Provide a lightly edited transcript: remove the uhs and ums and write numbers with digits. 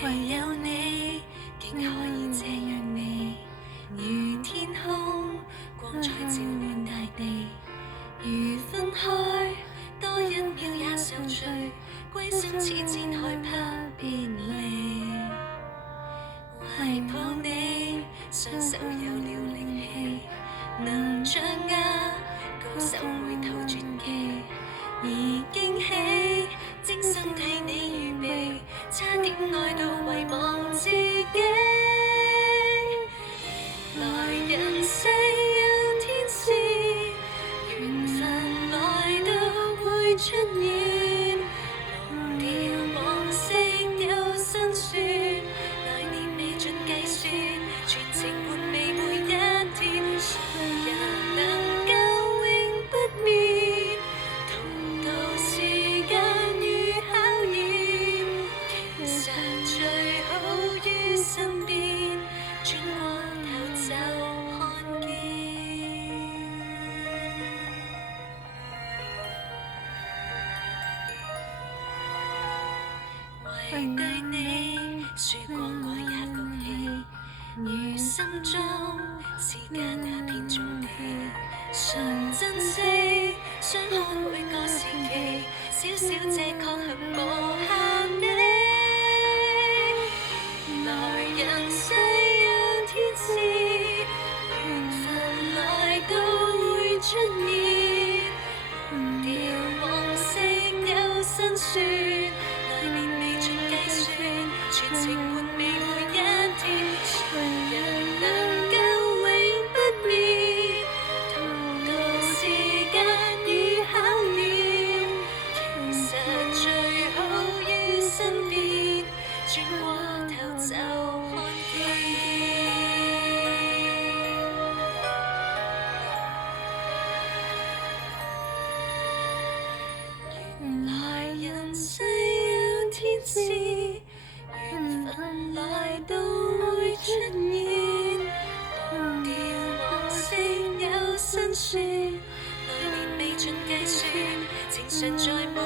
唯有你，竟可以這樣美，如天空，光彩照暖大地。如分開，多一秒也受罪，歸心似箭，害怕別離。懷抱你，雙手有了靈氣，能掌握高手每套絕技，而驚喜，精心替你預備，差點愛到遺忘自己。來人世有天使，緣分來到會出現，忘掉往昔有辛酸，來年未盡計算，全情換未每一天，誰人能夠永不滅？同渡時間與考驗，其實最好於身邊，轉過頭就看見。為對你，輸光過也服氣，如心中時間那片重地，常珍惜，相看每個時期，小小這確幸無下你。來人世有天使，緣分來到會出現，忘掉往昔有辛酸，來年未盡計算，全情換未每一天，誰人能夠永不滅？同渡時間與考驗，其實最好於身邊，轉過頭就看見。原來人世有天使，緣分來到會出現，忘掉往昔有辛酸，來年未盡計算，情常在每